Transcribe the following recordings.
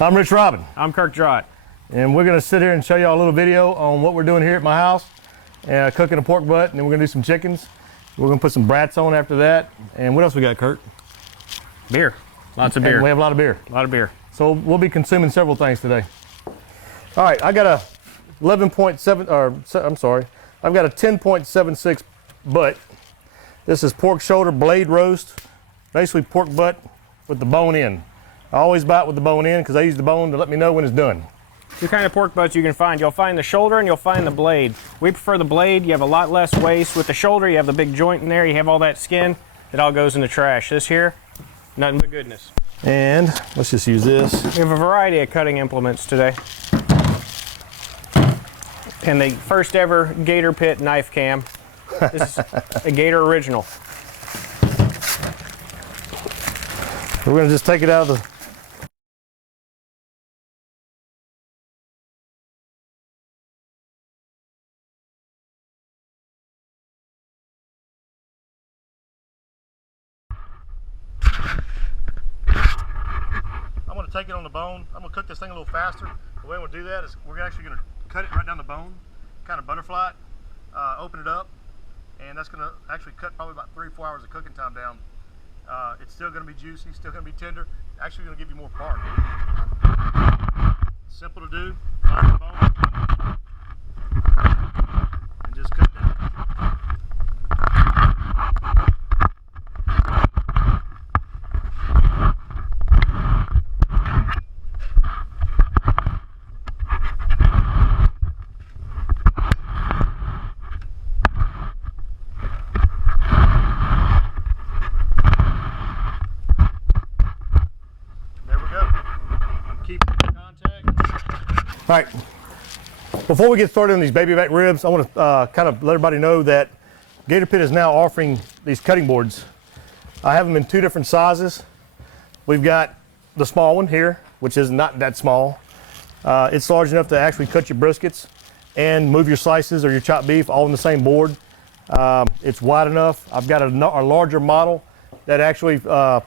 I'm Rich Robin. I'm Kirk Drott. And we're gonna sit here and show y'all a little video on what we're doing here at my house. Cooking a pork butt, and then we're gonna do some chickens. We're gonna put some brats on after that. And what else we got, Kirk? Beer. Lots of beer. And we have a lot of beer. A lot of beer. So we'll be consuming several things today. All right, I got a 11.7, or I'm sorry, I've got a 10.76 butt. This is pork shoulder blade roast, basically pork butt with the bone in. I always buy it with the bone in because I use the bone to let me know when it's done. Two kind of pork butts you can find. You'll find the shoulder and you'll find the blade. We prefer the blade. You have a lot less waste. With the shoulder, you have the big joint in there. You have all that skin. It all goes in the trash. This here, nothing but goodness. And let's just use this. We have a variety of cutting implements today. And the first ever Gator Pit knife cam. This is a Gator original. We're gonna just take it out of the take it on the bone. I'm gonna cook this thing a little faster. The way I'm gonna do that is we're actually gonna cut it right down the bone, kind of butterfly it, open it up, and that's gonna actually cut probably about 3 or 4 hours of cooking time down. It's still gonna be juicy, still gonna be tender. Actually gonna give you more bark. Simple to do. Find the bone and just cut down. All right, before we get started on these baby back ribs, I want to kind of let everybody know that Gator Pit is now offering these cutting boards. I have them in 2 different sizes. We've got the small one here, which is not that small. It's large enough to actually cut your briskets and move your slices or your chopped beef all on the same board. It's wide enough. I've got a larger model that actually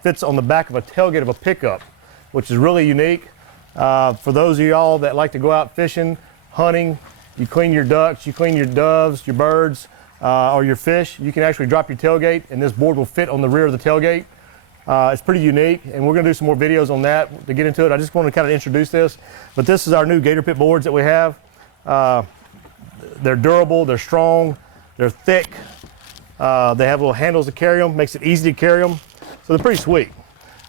fits on the back of a tailgate of a pickup, which is really unique. For those of y'all that like to go out fishing, hunting, you clean your ducks, you clean your doves, your birds, or your fish, you can actually drop your tailgate and this board will fit on the rear of the tailgate. It's pretty unique, and we're going to do some more videos on that to get into it. I just want to kind of introduce this, but this is our new Gator Pit boards that we have. They're durable, they're strong, they're thick. They have little handles to carry them, makes it easy to carry them, so they're pretty sweet.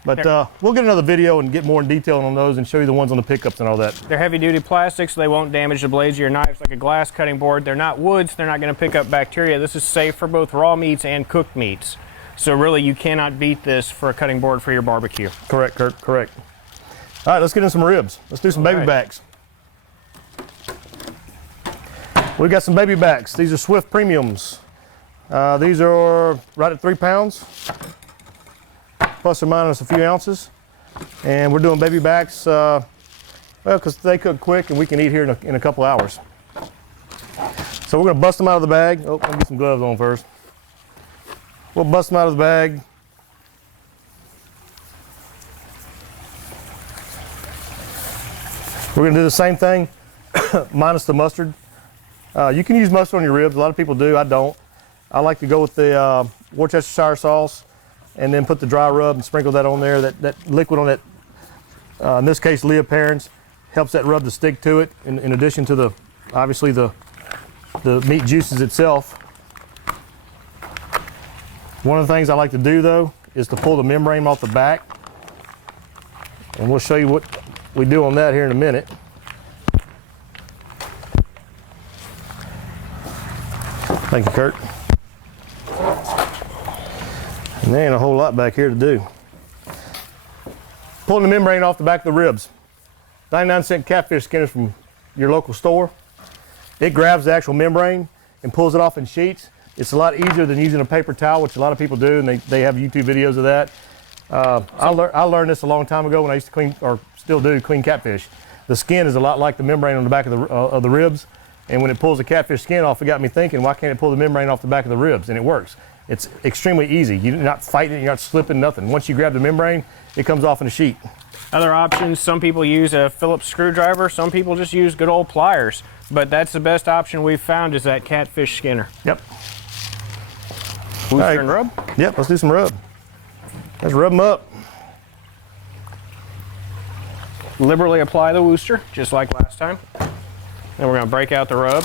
But we'll get another video and get more in detail on those and show you the ones on the pickups and all that. They're heavy-duty plastic, so they won't damage the blades of your knives like a glass cutting board. They're not wood, so they're not going to pick up bacteria. This is safe for both raw meats and cooked meats. So really, you cannot beat this for a cutting board for your barbecue. Correct, Kurt, correct. All right, let's get in some ribs. Let's do some baby backs. We've got some baby backs. These are Swift Premiums. These are right at 3 pounds. Plus or minus a few ounces, and we're doing baby backs, well, because they cook quick and we can eat here in a couple hours. So we're going to bust them out of the bag. Oh, let me get some gloves on first. We'll bust them out of the bag. We're going to do the same thing, minus the mustard. You can use mustard on your ribs. A lot of people do. I don't. I like to go with the Worcestershire sauce, and then put the dry rub and sprinkle that on there. That liquid on it, in this case Lea Parents, helps that rub to stick to it, in addition to obviously the meat juices itself. One of the things I like to do though is to pull the membrane off the back, and we'll show you what we do on that here in a minute. Thank you, Kurt. And there ain't a whole lot back here to do. Pulling the membrane off the back of the ribs. 99-cent catfish skin is from your local store. It grabs the actual membrane and pulls it off in sheets. It's a lot easier than using a paper towel, which a lot of people do, and they have YouTube videos of that. I learned this a long time ago when I used to clean, or still do, clean catfish. The skin is a lot like the membrane on the back of the ribs, and when it pulls the catfish skin off, it got me thinking, why can't it pull the membrane off the back of the ribs? And it works. It's extremely easy. You're not fighting it, you're not slipping, nothing. Once you grab the membrane, it comes off in a sheet. Other options, some people use a Phillips screwdriver, some people just use good old pliers. But that's the best option we've found, is that catfish skinner. Yep. Booster and rub? Yep, let's do some rub. Let's rub them up. Liberally apply the Worcester, just like last time. Then we're gonna break out the rub.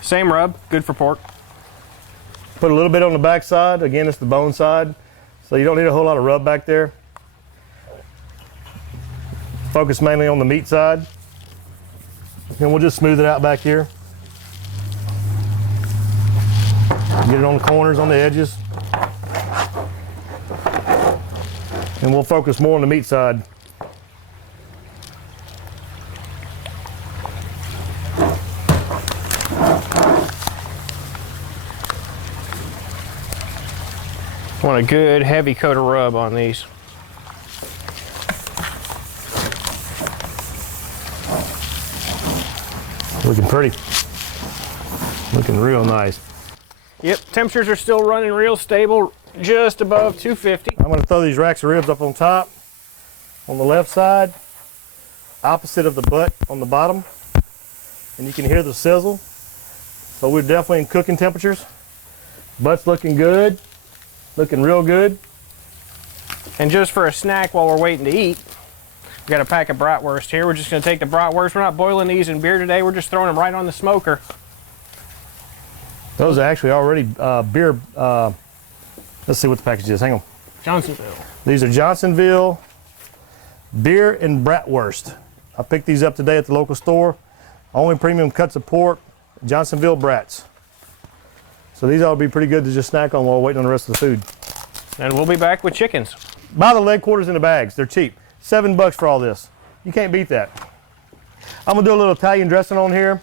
Same rub, good for pork. Put a little bit on the back side. Again, it's the bone side, so you don't need a whole lot of rub back there. Focus mainly on the meat side. And we'll just smooth it out back here. Get it on the corners, on the edges. And we'll focus more on the meat side. Want a good heavy coat of rub on these. Looking pretty. Looking real nice. Yep, temperatures are still running real stable, just above 250. I'm going to throw these racks of ribs up on top, on the left side, opposite of the butt on the bottom, and you can hear the sizzle. So we're definitely in cooking temperatures. Butt's looking good, looking real good. And just for a snack while we're waiting to eat, we got a pack of bratwurst here. We're just going to take the bratwurst. We're not boiling these in beer today. We're just throwing them right on the smoker. Those are actually already beer. Let's see what the package is. Hang on. Johnsonville. These are Johnsonville beer and bratwurst. I picked these up today at the local store. Only premium cuts of pork, Johnsonville brats. So these ought to be pretty good to just snack on while waiting on the rest of the food. And we'll be back with chickens. Buy the leg quarters in the bags. They're cheap. $7 for all this. You can't beat that. I'm gonna do a little Italian dressing on here.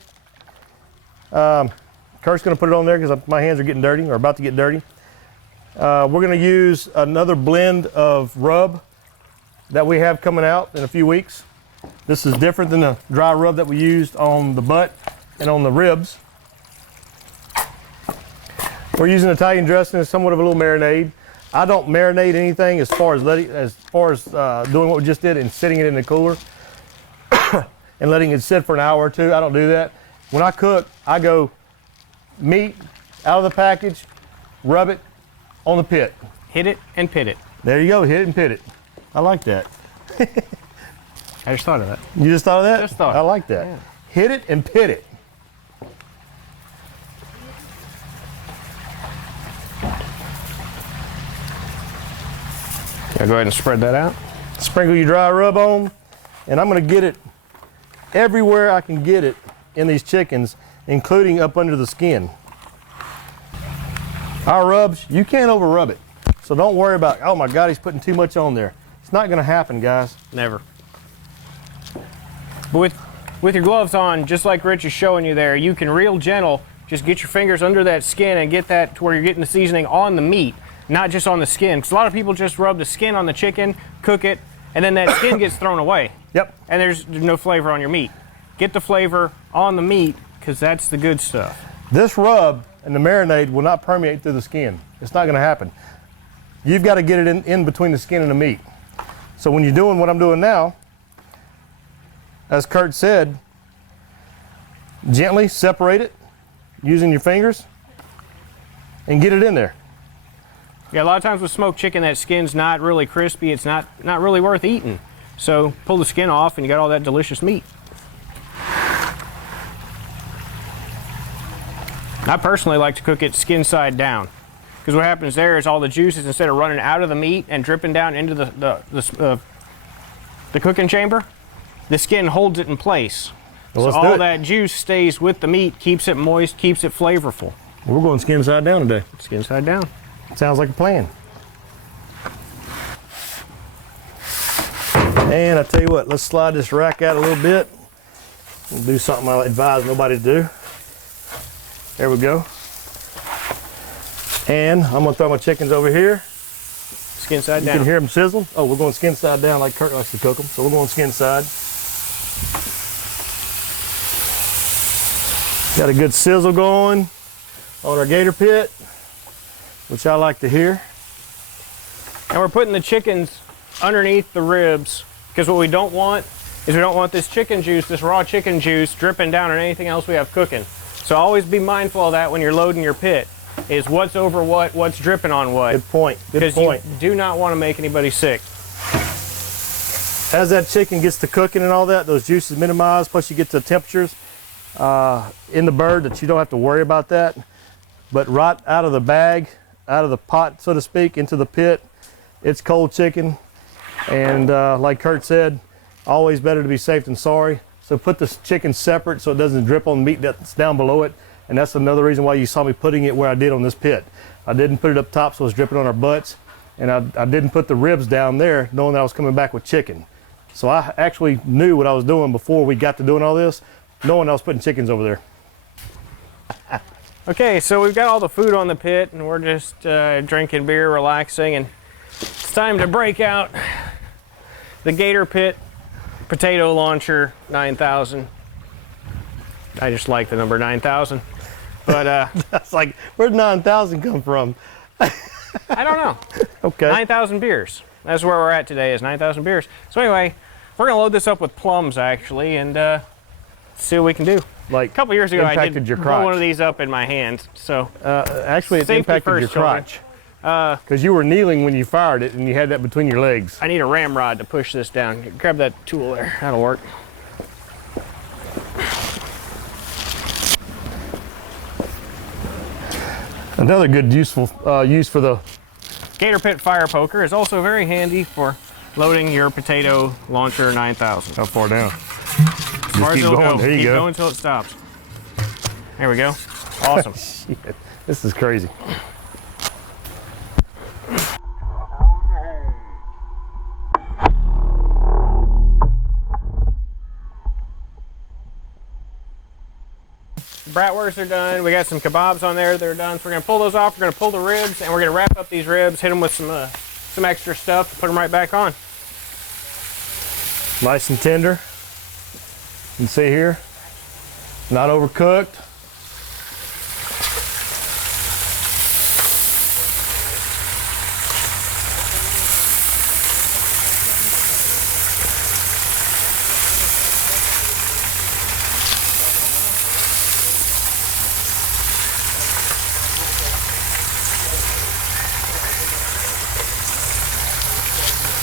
Kirk's gonna put it on there because my hands are getting dirty, or about to get dirty. We're gonna use another blend of rub that we have coming out in a few weeks. This is different than the dry rub that we used on the butt and on the ribs. We're using Italian dressing as somewhat of a little marinade. I don't marinate anything as far as doing what we just did and sitting it in the cooler and letting it sit for an hour or two. I don't do that. When I cook, I go meat out of the package, rub it on the pit. Hit it and pit it. There you go, hit it and pit it. I like that. I just thought of that. You just thought of that? Just thought. I like that. Yeah. Hit it and pit it. Yeah, go ahead and spread that out. Sprinkle your dry rub on, and I'm gonna get it everywhere I can get it in these chickens, including up under the skin. Our rubs, you can't over rub it. So don't worry about, oh my God, he's putting too much on there. It's not gonna happen, guys. Never. But with your gloves on, just like Rich is showing you there, you can real gentle, just get your fingers under that skin and get that to where you're getting the seasoning on the meat, not just on the skin. Because a lot of people just rub the skin on the chicken, cook it, and then that skin gets thrown away. Yep. And there's no flavor on your meat. Get the flavor on the meat, because that's the good stuff. This rub and the marinade will not permeate through the skin. It's not gonna happen. You've got to get it in between the skin and the meat. So when you're doing what I'm doing now, as Kurt said, gently separate it using your fingers and get it in there. Yeah, a lot of times with smoked chicken, that skin's not really crispy. It's not really worth eating. So pull the skin off and you got all that delicious meat. I personally like to cook it skin side down, because what happens there is all the juices, instead of running out of the meat and dripping down into the cooking chamber, the skin holds it in place. Well, so all that juice stays with the meat, keeps it moist, keeps it flavorful. We're going skin side down today. Skin side down. Sounds like a plan. And I tell you what, let's slide this rack out a little bit. We'll do something I advise nobody to do. There we go. And I'm gonna throw my chickens over here. Skin side You down. can hear them sizzle. Oh, we're going skin side down like Kirk likes to cook them. So we're going skin side. Got a good sizzle going on our Gator Pit, which I like to hear. And we're putting the chickens underneath the ribs Because what we don't want is we don't want this chicken juice, this raw chicken juice, dripping down on anything else we have cooking. So always be mindful of that when you're loading your pit, is what's over what, what's dripping on what. Good point. Good point. Because you do not want to make anybody sick. As that chicken gets to cooking and all that, those juices minimized, plus you get the temperatures in the bird that you don't have to worry about that. But right out of the bag, out of the pot, so to speak, into the pit, it's cold chicken. And like Kurt said, always better to be safe than sorry. So put the chicken separate so it doesn't drip on the meat that's down below it. And that's another reason why you saw me putting it where I did on this pit. I didn't put it up top so it's dripping on our butts. And I didn't put the ribs down there knowing that I was coming back with chicken. So I actually knew what I was doing before we got to doing all this, knowing I was putting chickens over there. Okay, so we've got all the food on the pit and we're just drinking beer, relaxing, and it's time to break out the Gator Pit Potato Launcher 9000. I just like the number 9000. But That's like, where'd 9,000 come from? I don't know. Okay. 9,000 beers. That's where we're at today, is 9,000 beers. So anyway, we're gonna load this up with plums actually, and see what we can do. Like, A couple years ago, I impacted did your roll crotch. one of these up in my hand. So Actually, it Safety impacted first, your children. crotch. Because you were kneeling when you fired it and you had that between your legs. I need a ramrod to push this down. Grab that tool there. That'll work. Another good useful use for the Gator Pit fire poker is also very handy for loading your potato launcher 9000. how far down? As far as keep it'll going. go. There you Keep go. going until it stops. There we go. Awesome. Shit, this is crazy. Bratwursts are done. We got some kebabs on there that are done. So we're gonna pull those off. We're gonna pull the ribs, and we're gonna wrap up these ribs, hit them with some extra stuff, put them right back on. Nice and tender. You can see here, not overcooked.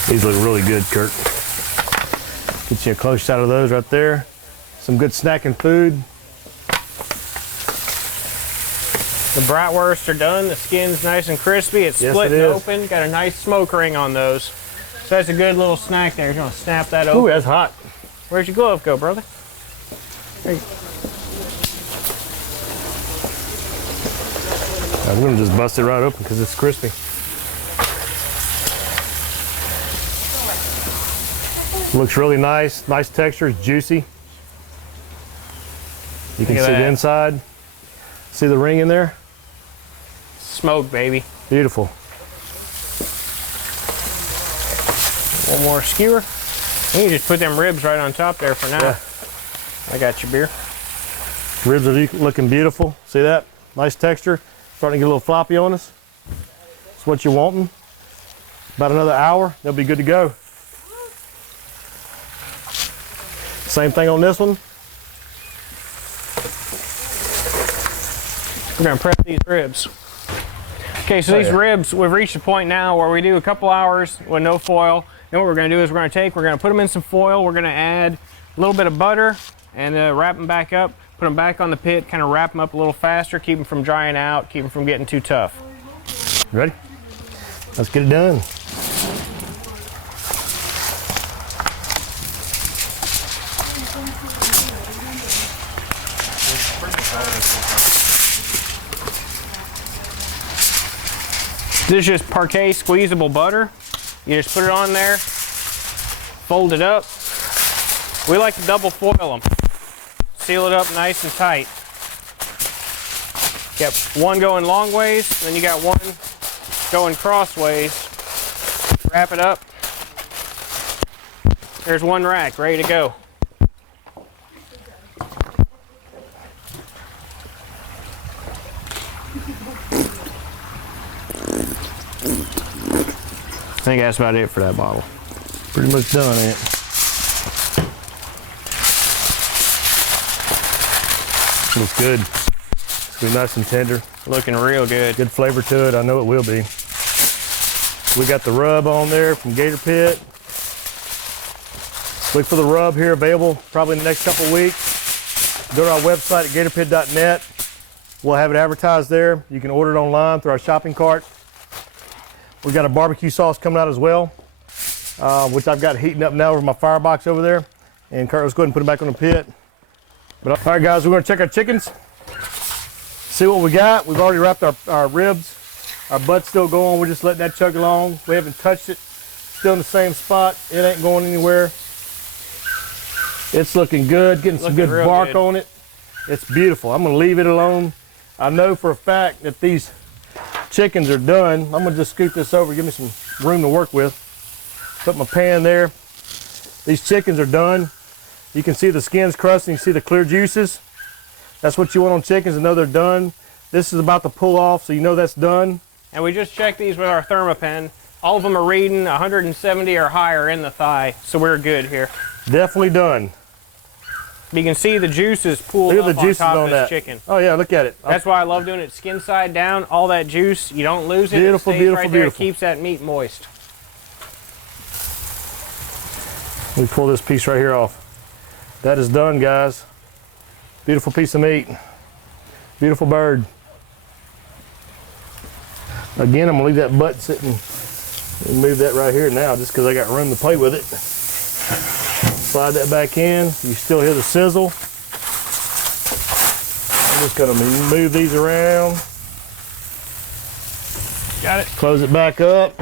These look really good, Kurt. Get you a close shot of those right there. Some good snacking food. The bratwursts are done. The skin's nice and crispy. It's Yes, split it and is. open. Got a nice smoke ring on those. So that's a good little snack there. You're gonna snap that open. Ooh, that's hot. Where'd your glove go, brother? There you I'm gonna just bust it right open because it's crispy. Looks really nice. Nice texture. It's juicy. You can Look at see the that. inside. See the ring in there? Smoke, baby. Beautiful. One more skewer. You can just put them ribs right on top there for now. Yeah. I got your beer. Ribs are looking beautiful. See that? Nice texture. Starting to get a little floppy on us. That's what you're wanting. About another hour, they'll be good to go. Same thing on this one. We're gonna prep these ribs. Okay, so these ribs, we've reached a point now where we do a couple hours with no foil. Then what we're gonna do is we're gonna put them in some foil. We're gonna add a little bit of butter and wrap them back up, put them back on the pit, kind of wrap them up a little faster, keep them from drying out, keep them from getting too tough. Ready? Let's get it done. This is just parquet squeezable butter. You just put it on there, fold it up. We like to double foil them. Seal it up nice and tight. Got one going long ways, then you got one going crossways. Wrap it up. There's one rack ready to go. I think that's about it for that bottle. Pretty much done, ain't it? Looks good. It's gonna be nice and tender. Looking real good. Good flavor to it. I know it will be. We got the rub on there from Gator Pit. Look for the rub here available probably in the next couple of weeks. Go to our website at gatorpit.net. We'll have it advertised there. You can order it online through our shopping cart. We've got a barbecue sauce coming out as well, which I've got heating up now over my firebox over there. And Kurt, let's go ahead and put it back on the pit. But all right, guys, we're gonna check our chickens, see what we got. We've already wrapped our ribs. Our butt's still going. We're just letting that chug along. We haven't touched it. Still in the same spot. It ain't going anywhere. It's looking good. Getting some good bark on it. It's beautiful. I'm gonna leave it alone. I know for a fact that these chickens are done. I'm gonna just scoot this over, give me some room to work with. Put my pan there. These chickens are done. You can see the skin's crusty, you can see the clear juices. That's what you want on chickens, to know they're done. This is about to pull off, so you know that's done. And we just checked these with our thermopen. All of them are reading 170 or higher in the thigh, so we're good here. Definitely done. You can see the juices pooled up on top of this chicken. Oh yeah, look at it. That's why I love doing it skin side down. All that juice, you don't lose it. Beautiful, it stays beautiful, right there. beautiful. It keeps that meat moist. We pull this piece right here off. That is done, guys. Beautiful piece of meat. Beautiful bird. Again, I'm gonna leave that butt sitting and move that right here now just because I got room to play with it. Slide that back in. You still hear the sizzle. I'm just gonna move these around. Got it. Close it back up.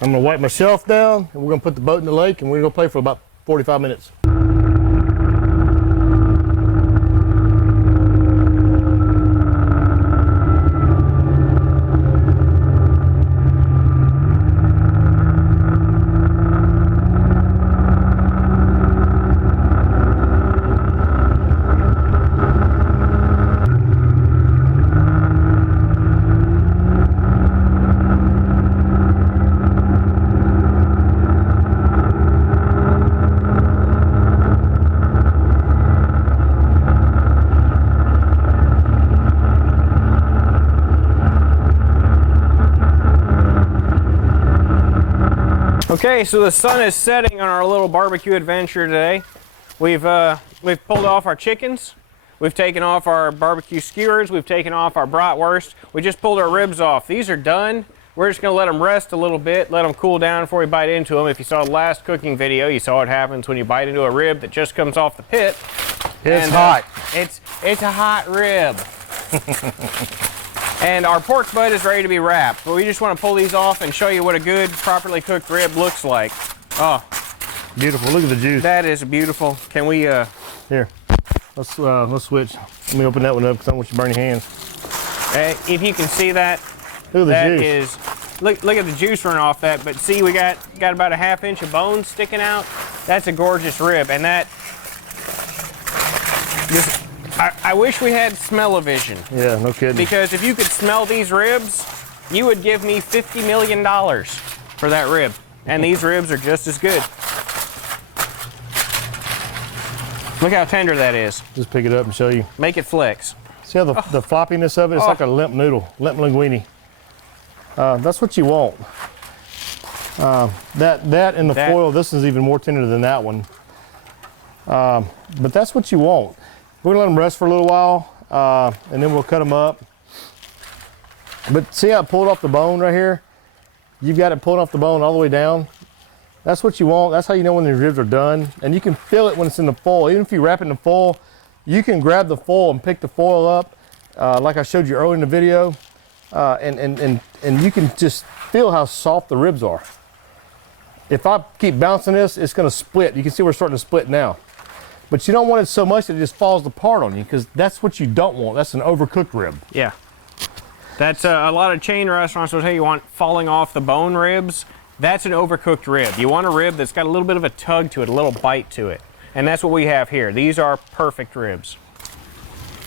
I'm gonna wipe my shelf down and we're gonna put the boat in the lake and we're gonna play for about 45 minutes. Okay, so the sun is setting on our little barbecue adventure today. We've pulled off our chickens. We've taken off our barbecue skewers. We've taken off our bratwurst. We just pulled our ribs off. These are done. We're just gonna let them rest a little bit, let them cool down before we bite into them. If you saw the last cooking video, you saw what happens when you bite into a rib that just comes off the pit. It's hot. It's a hot rib. And our pork butt is ready to be wrapped, but we just want to pull these off and show you what a good, properly cooked rib looks like. Oh, beautiful! Look at the juice. that is beautiful. Can we? Here, let's switch. Let me open that one up because I don't want you to burn your hands. If you can see that, look at the juice. Is look at the juice running off that. But see, we got about a ½ inch of bone sticking out. That's a gorgeous rib, and that. I wish we had smell-o-vision. Yeah, no kidding. Because if you could smell these ribs, you would give me $50 million for that rib. And these ribs are just as good. Look how tender that is. Just pick it up and show you. Make it flex. See how the floppiness of it? It's like a limp noodle, limp linguine. That's what you want. That and the foil, this is even more tender than that one. But that's what you want. We're gonna let them rest for a little while, and then we'll cut them up. But see how it pulled off the bone right here? You've got it pulled off the bone all the way down. That's what you want. That's how you know when these ribs are done. And you can feel it when it's in the foil. Even if you wrap it in the foil, you can grab the foil and pick the foil up, like I showed you earlier in the video, and you can just feel how soft the ribs are. If I keep bouncing this, it's gonna split. You can see we're starting to split now. But you don't want it so much that it just falls apart on you, because that's what you don't want. That's an overcooked rib. Yeah. That's a lot of chain restaurants will tell you want falling off the bone ribs. That's an overcooked rib. You want a rib that's got a little bit of a tug to it, a little bite to it. And that's what we have here. These are perfect ribs.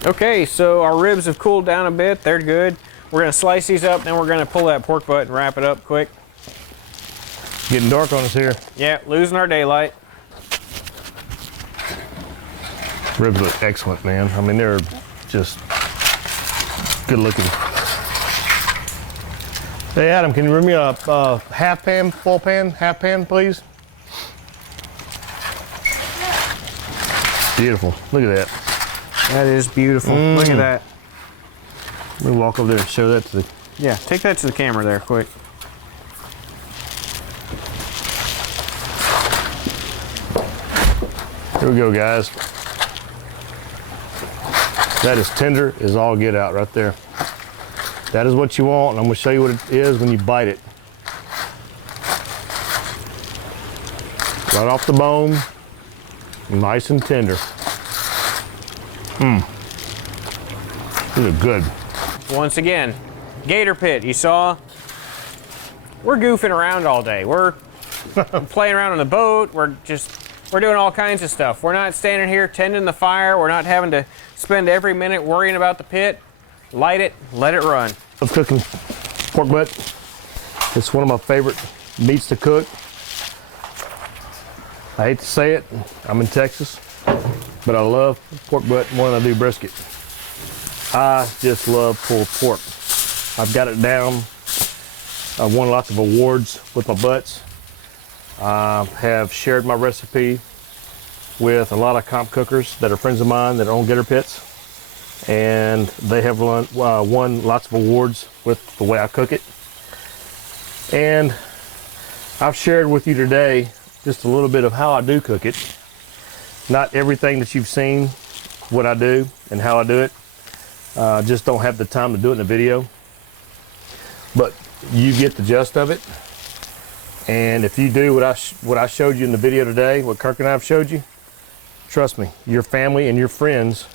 Okay, so our ribs have cooled down a bit. They're good. We're gonna slice these up, then we're gonna pull that pork butt and wrap it up quick. Getting dark on us here. Yeah, losing our daylight. Ribs look excellent, man. I mean, they're just good looking. Hey, Adam, can you bring me a half pan, full pan, half pan, please? Beautiful. Look at that. That is beautiful. Look at that. Let me walk over there and show that to the... Yeah, take that to the camera there, quick. Here we go, guys. That is tender as all get out right there. That is what you want, and I'm going to show you what it is when you bite it. Right off the bone, nice and tender. These are good. Once again, Gator Pit, you saw, we're goofing around all day. We're playing around on the boat. We're doing all kinds of stuff. We're not standing here tending the fire. We're not having to spend every minute worrying about the pit. Light it, let it run. I'm cooking pork butt. It's one of my favorite meats to cook. I hate to say it, I'm in Texas, but I love pork butt more than I do brisket. I just love pulled pork. I've got it down. I've won lots of awards with my butts. I have shared my recipe with a lot of comp cookers that are friends of mine that own Gator Pits, and they have won lots of awards with the way I cook it. And I've shared with you today just a little bit of how I do cook it. Not everything that you've seen, what I do and how I do it. Just don't have the time to do it in a video. But you get the gist of it. And if you do what I showed you in the video today, what Kirk and I have showed you, trust me, your family and your friends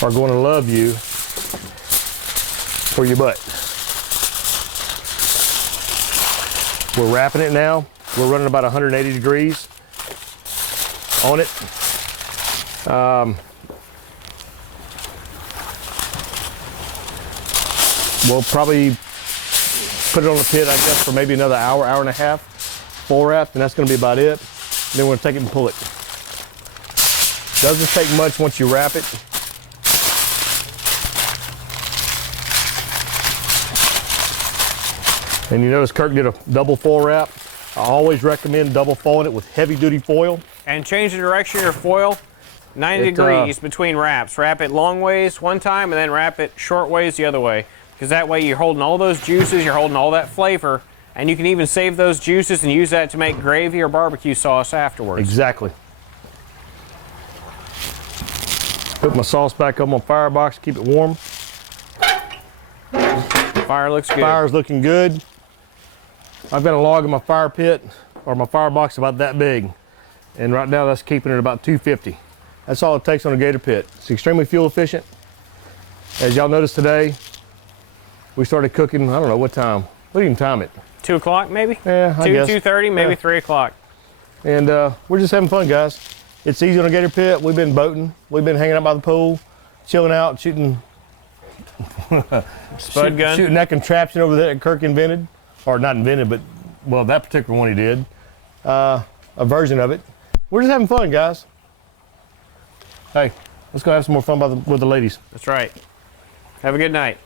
are going to love you for your butt. We're wrapping it now. We're running about 180 degrees on it. We'll probably put it on the pit, I guess, for maybe another hour, hour and a half, full wrap, and that's going to be about it. Then we're going to take it and pull it. Doesn't take much once you wrap it. And you notice Kirk did a double foil wrap. I always recommend double foiling it with heavy duty foil. And change the direction of your foil 90 degrees between wraps. Wrap it long ways one time and then wrap it short ways the other way. Because that way you're holding all those juices, you're holding all that flavor, and you can even save those juices and use that to make gravy or barbecue sauce afterwards. Exactly. Put my sauce back up on firebox, keep it warm. Fire looks good. Fire's looking good. I've got a log in my fire pit, or my firebox about that big. And right now that's keeping it about 250. That's all it takes on a Gator Pit. It's extremely fuel efficient. As y'all noticed today, we started cooking, I don't know what time. What do you even time it? 2 o'clock maybe? Yeah, I guess. 2:30, maybe Yeah. 3 o'clock. And we're just having fun, guys. It's easy on a Gator Pit. We've been boating. We've been hanging out by the pool, chilling out, shooting Spud gun. shooting that contraption over there that Kirk invented. Or not invented, but, well, that particular one he did. A version of it. We're just having fun, guys. Hey, let's go have some more fun with the ladies. That's right. Have a good night.